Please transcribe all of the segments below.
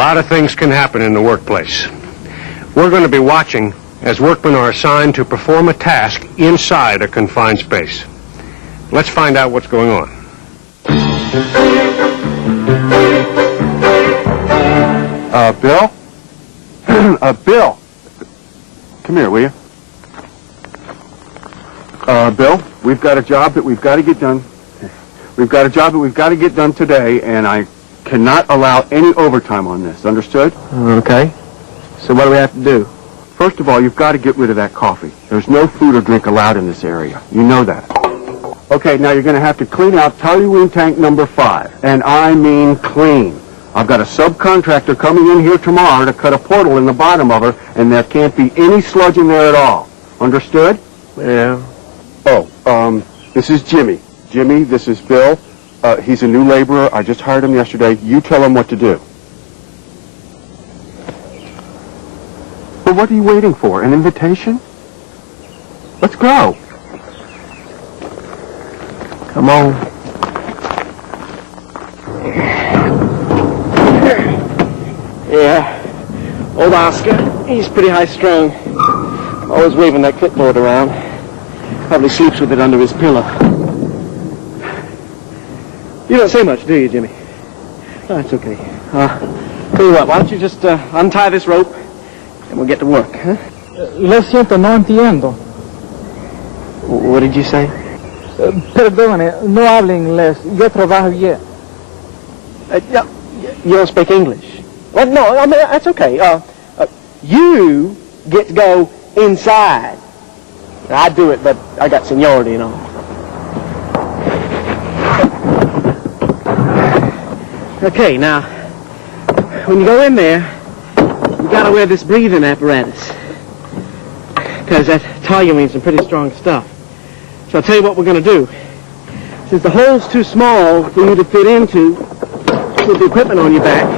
lot of things can happen in the workplace. We're going to be watching as workmen are assigned to perform a task inside a confined space. Let's find out what's going on. Bill? Bill! Come here, will you? Bill, we've got a job that we've got to get done. We've got a job that we've got to get done today, and I cannot allow any overtime on this. Understood? Okay. So what do we have to do? First of all, you've got to get rid of that coffee. There's no food or drink allowed in this area. You know that. Okay, now you're going to have to clean out toluene tank number 5. And I mean clean. I've got a subcontractor coming in here tomorrow to cut a portal in the bottom of her, and there can't be any sludge in there at all. Understood? Yeah. Oh, this is Jimmy. Jimmy, this is Bill. He's a new laborer. I just hired him yesterday. You tell him what to do. Well, what are you waiting for? An invitation? Let's go. Come on. Yeah. Old Oscar, he's pretty high-strung. Always waving that clipboard around. Probably sleeps with it under his pillow. You don't say much, do you, Jimmy? Oh, that's okay. Tell you what, why don't you just untie this rope and we'll get to work, huh? Lo siento, no entiendo. What did you say? Perdone, no hablo inglés. Yo trabajo bien. You don't speak English? Well, no, I mean, that's okay. You get to go inside. I do it, but I got seniority and all. Okay, now, when you go in there, you gotta wear this breathing apparatus. Because that toluene's some pretty strong stuff. So I'll tell you what we're gonna do. Since the hole's too small for you to fit into with the equipment on your back,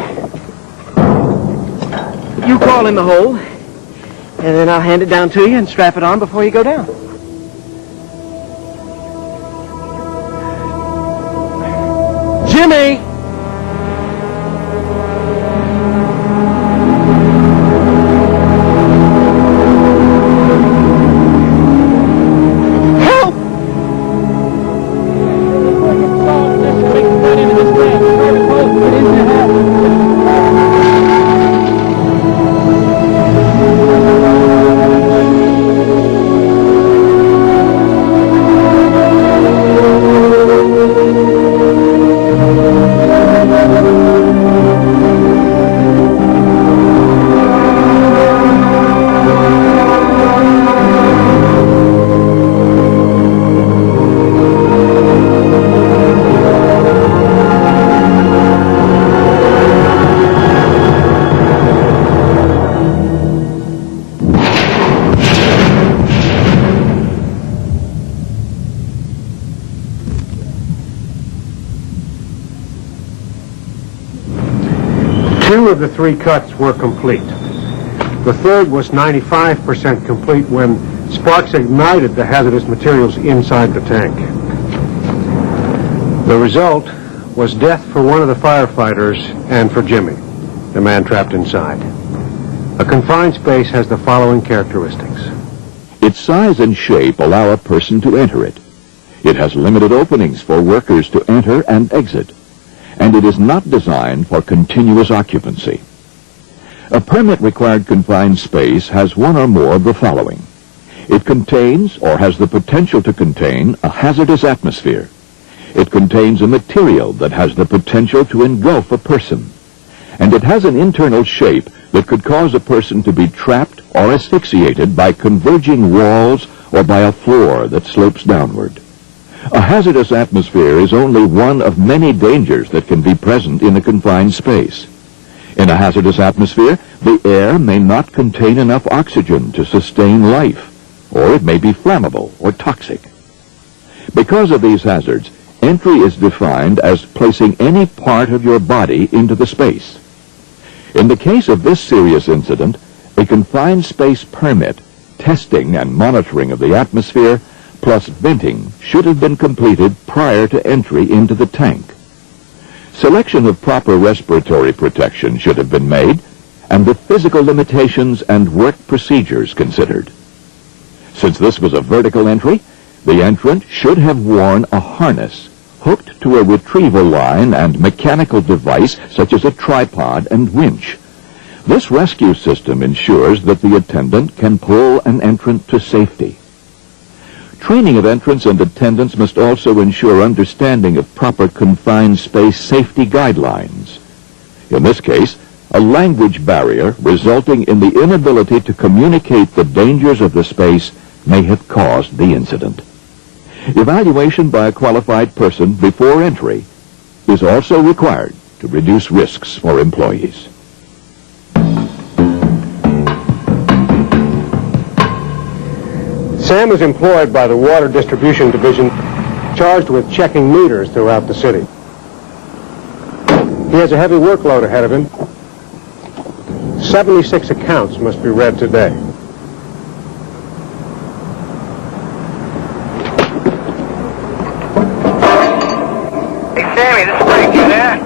you crawl in the hole, and then I'll hand it down to you and strap it on before you go down. Jimmy! Help! Two of the 3 cuts were complete. The third was 95% complete when sparks ignited the hazardous materials inside the tank. The result was death for one of the firefighters and for Jimmy, the man trapped inside. A confined space has the following characteristics. Its size and shape allow a person to enter it. It has limited openings for workers to enter and exit, and it is not designed for continuous occupancy. A permit-required confined space has one or more of the following. It contains or has the potential to contain a hazardous atmosphere. It contains a material that has the potential to engulf a person. And it has an internal shape that could cause a person to be trapped or asphyxiated by converging walls or by a floor that slopes downward. A hazardous atmosphere is only one of many dangers that can be present in a confined space. In a hazardous atmosphere, the air may not contain enough oxygen to sustain life, or it may be flammable or toxic. Because of these hazards, entry is defined as placing any part of your body into the space. In the case of this serious incident, a confined space permit, testing and monitoring of the atmosphere, plus venting should have been completed prior to entry into the tank. Selection of proper respiratory protection should have been made, and the physical limitations and work procedures considered. Since this was a vertical entry, the entrant should have worn a harness hooked to a retrieval line and mechanical device such as a tripod and winch. This rescue system ensures that the attendant can pull an entrant to safety. Training of entrants and attendants must also ensure understanding of proper confined space safety guidelines. In this case, a language barrier resulting in the inability to communicate the dangers of the space may have caused the incident. Evaluation by a qualified person before entry is also required to reduce risks for employees. Sam is employed by the Water Distribution Division, charged with checking meters throughout the city. He has a heavy workload ahead of him. 76 accounts must be read today. Hey, Sammy, this is Frank. You there?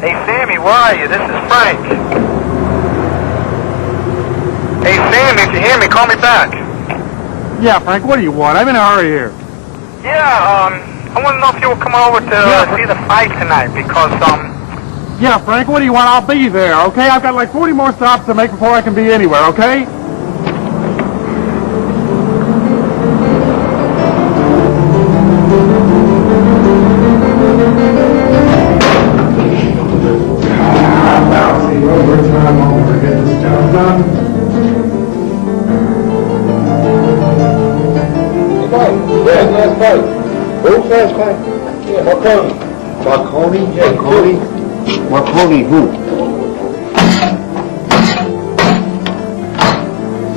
Hey, Sammy, where are you? This is Frank. Hey, Sammy, if you hear me, call me back. Yeah, Frank, what do you want? I'm in a hurry here. Yeah, I want to know if you will come over to see the fight tonight because, Yeah, Frank, what do you want? I'll be there, okay? I've got like 40 more stops to make before I can be anywhere, okay? Marconi who?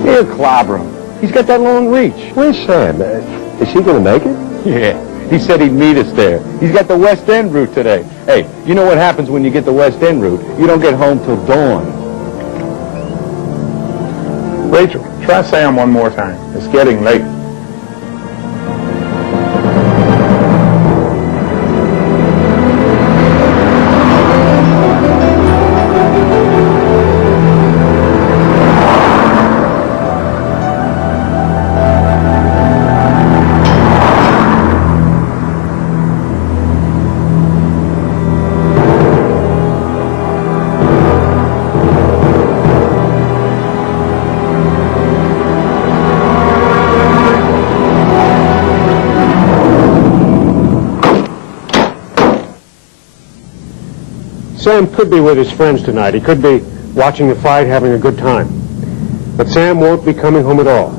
He'll clobber him. He's got that long reach. Where's Sam? Is he going to make it? Yeah, he said he'd meet us there. He's got the West End route today. Hey, you know what happens when you get the West End route? You don't get home till dawn. Rachel, try Sam one more time. It's getting late. Sam could be with his friends tonight. He could be watching the fight, having a good time. But Sam won't be coming home at all.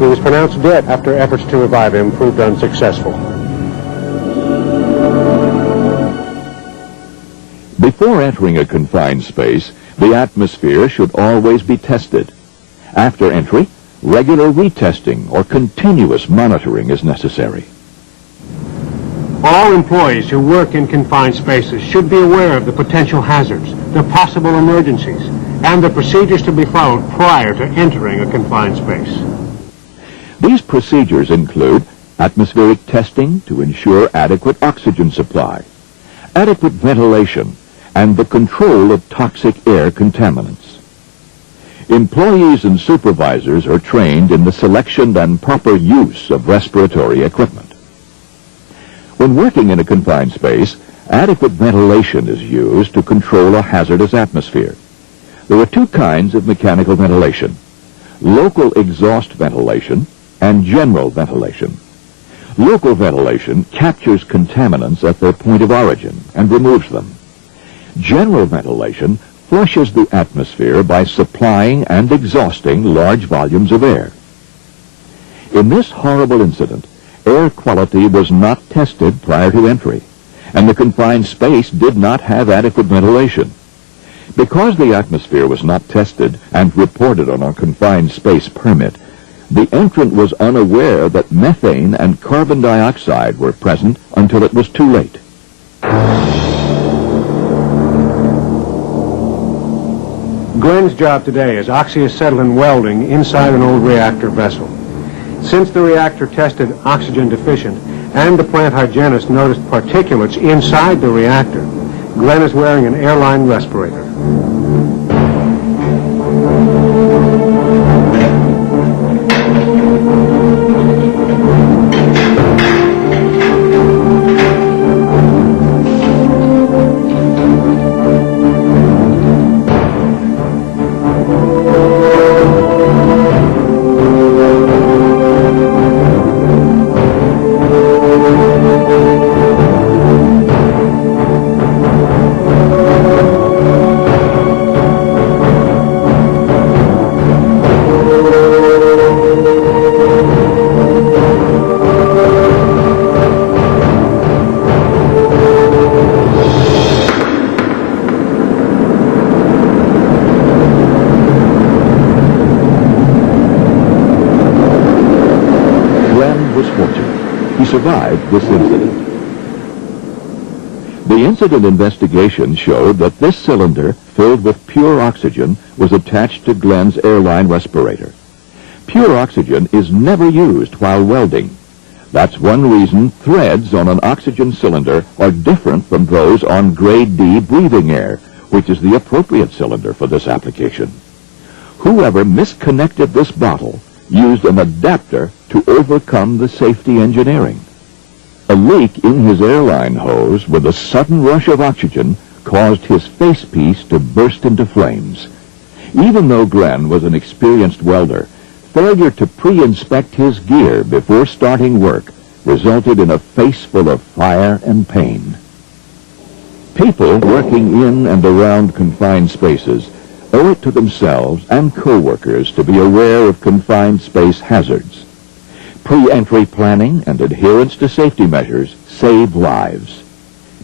He was pronounced dead after efforts to revive him proved unsuccessful. Before entering a confined space, the atmosphere should always be tested. After entry, regular retesting or continuous monitoring is necessary. All employees who work in confined spaces should be aware of the potential hazards, the possible emergencies, and the procedures to be followed prior to entering a confined space. These procedures include atmospheric testing to ensure adequate oxygen supply, adequate ventilation, and the control of toxic air contaminants. Employees and supervisors are trained in the selection and proper use of respiratory equipment. When working in a confined space, adequate ventilation is used to control a hazardous atmosphere. There are two kinds of mechanical ventilation: local exhaust ventilation and general ventilation. Local ventilation captures contaminants at their point of origin and removes them. General ventilation flushes the atmosphere by supplying and exhausting large volumes of air. In this horrible incident, air quality was not tested prior to entry, and the confined space did not have adequate ventilation. Because the atmosphere was not tested and reported on a confined space permit, the entrant was unaware that methane and carbon dioxide were present until it was too late. Glenn's job today is oxyacetylene welding inside an old reactor vessel. Since the reactor tested oxygen deficient and the plant hygienist noticed particulates inside the reactor. Glenn is wearing an airline respirator. Survived this incident. The incident investigation showed that this cylinder, filled with pure oxygen, was attached to Glenn's airline respirator. Pure oxygen is never used while welding. That's one reason threads on an oxygen cylinder are different from those on grade D breathing air, which is the appropriate cylinder for this application. Whoever misconnected this bottle used an adapter to overcome the safety engineering. A leak in his airline hose with a sudden rush of oxygen caused his facepiece to burst into flames. Even though Glenn was an experienced welder, failure to pre-inspect his gear before starting work resulted in a face full of fire and pain. People working in and around confined spaces owe it to themselves and co-workers to be aware of confined space hazards. Pre-entry planning and adherence to safety measures save lives.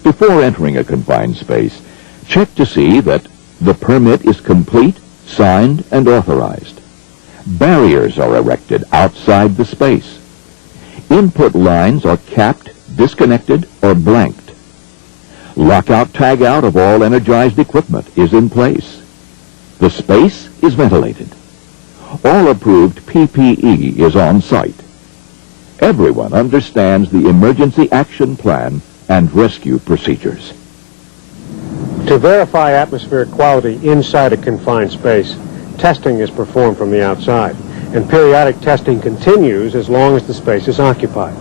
Before entering a confined space, check to see that the permit is complete, signed, and authorized. Barriers are erected outside the space. Input lines are capped, disconnected, or blanked. Lockout-tagout of all energized equipment is in place. The space is ventilated. All approved PPE is on site. Everyone understands the emergency action plan and rescue procedures. To verify atmospheric quality inside a confined space, testing is performed from the outside, and periodic testing continues as long as the space is occupied.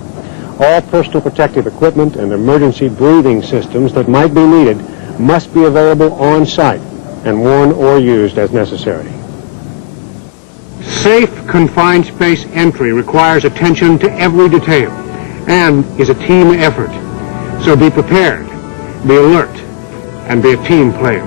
All personal protective equipment and emergency breathing systems that might be needed must be available on site and worn or used as necessary. Safe confined space entry requires attention to every detail and is a team effort. So be prepared, be alert, and be a team player.